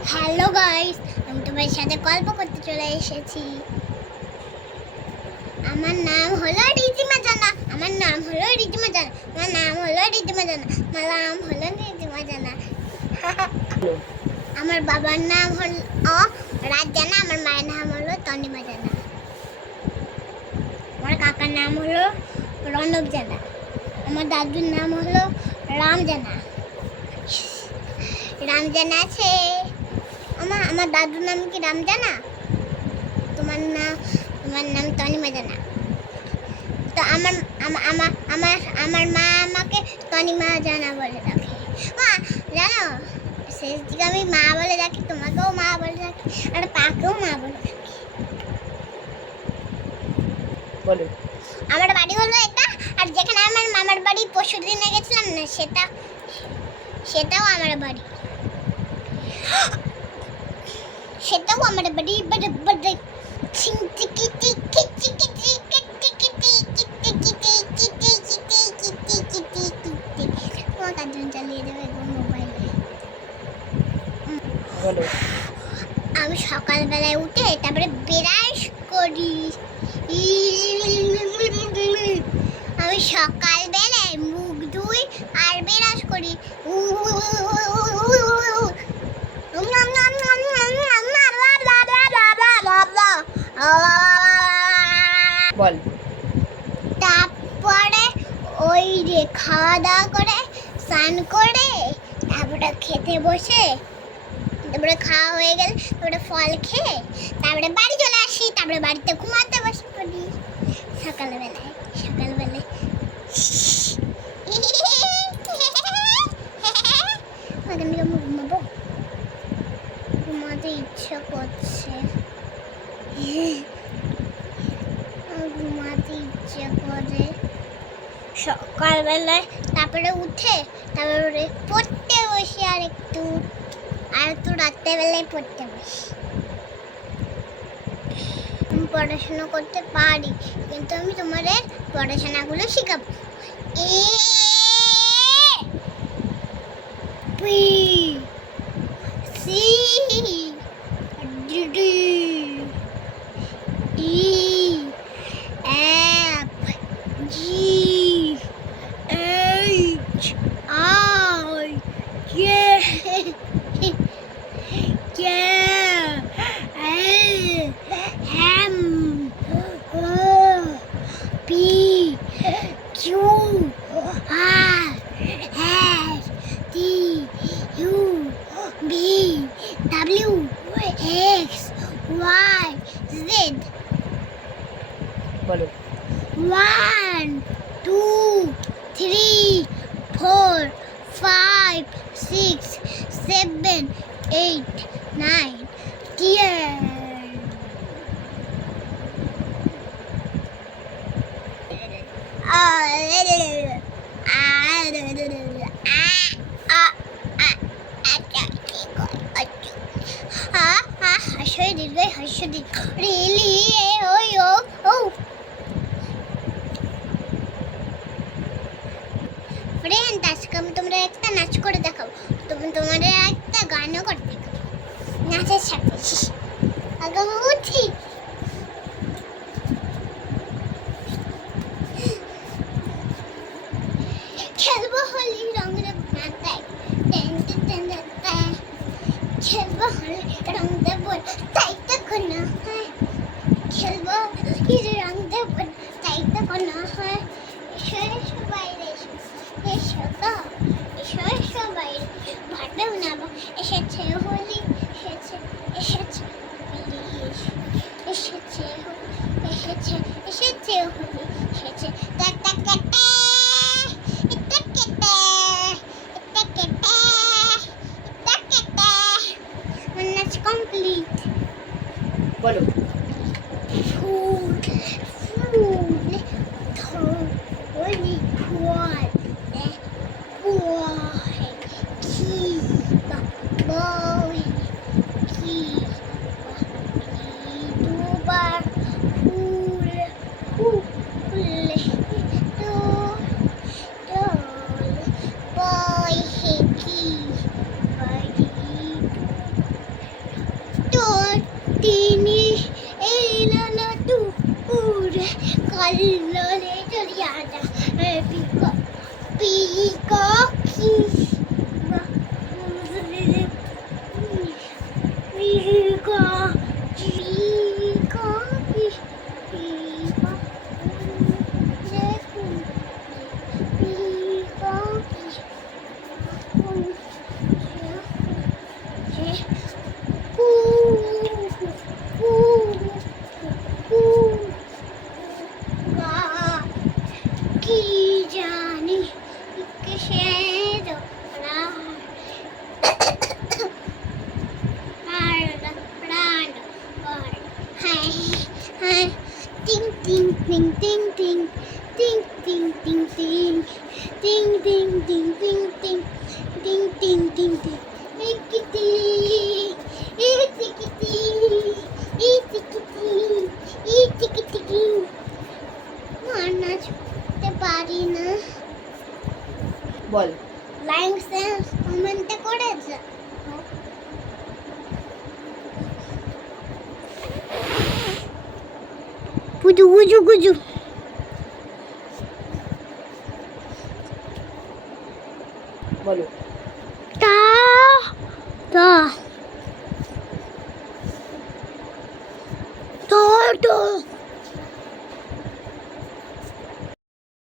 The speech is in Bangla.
হ্যালো গাইস আমি তোমার সাথে গল্প করতে চলে এসেছি। আমার নাম হলো রিজিমা জানা। আমার নাম হলো রিজিমা জানা। আমার নাম হলো রিজিমা জানা। আমার নাম হলো রিজিমা জানা। আমার বাবার নাম হলো রাজ জানা। আমার মায়ের নাম হলো তনিমা জানা। আমার কাকার নাম হলো রণব জানা। আমার দাদুর নাম হলো রাম জানা। রাম জানা আছে। আমার আমার দাদুর নাম কি রাম জানা তোমার নাম তোমার নাম তনিমা জানা। তো আমার আমা- আমার আমার আমার মা আমাকে তনিমা জানা বলে ডাকে। মা জানো শেষ দিকে আমি মা বলে ডাকি তোমাকেও মা বলে ডাকি আর পাকেও মা বলে ডাকি। বলো। আমার বাড়ি হলো এটা আর যেখানে আমার মামার বাড়ি পরশু দিনে গেছিলাম না সেটা সেটাও আমার বাড়ি। সেটাও আমার বাড়ি বাড়ি বাড়ি আমি সকালবেলায় উঠে তারপরে ব্রাশ করি আমি সকালবেলায় মুখ ধুই আর ব্রাশ করি বল। তারপরে ওই যে খাওয়া দাওয়া করে, স্নান করে, তারপরে খেতে বসে, তারপরে খাওয়া হয়ে গেলে, তারপরে ফল খেয়ে, তারপরে বাড়ি চলে আসি, তারপরে বাড়িতে ঘুমাতে বসে পড়ি সকালবেলায় ওখান থেকে আমি ঘুমাবো ঘুমাতে ইচ্ছা করছে আমার ঘুমাতে ইচ্ছে করে সকালবেলায় তারপরে উঠে, তারপরে পড়তে বসি আর একটু আর একটু রাত্রেবেলায় পড়তে বসি। পড়াশোনা করতে পারি, কিন্তু আমি তোমাদের পড়াশোনাগুলো শেখাবো। এ R-S-T-U-B-W-X-Y-Z. Balu. One, two, three, four, five, six, seven, eight, nine, ten. Oh, হাসি দিলে হাসি দিল রিলি ওই, ও ও। ফ্রেন্ড আজকে আমি তোমরা একটা নাচ করে দেখাবো। তুমি তোমাদের That's কি জানি কিসের Ding, ding, ding, ding. wuju wuju wuju Malu. Tak. Tak.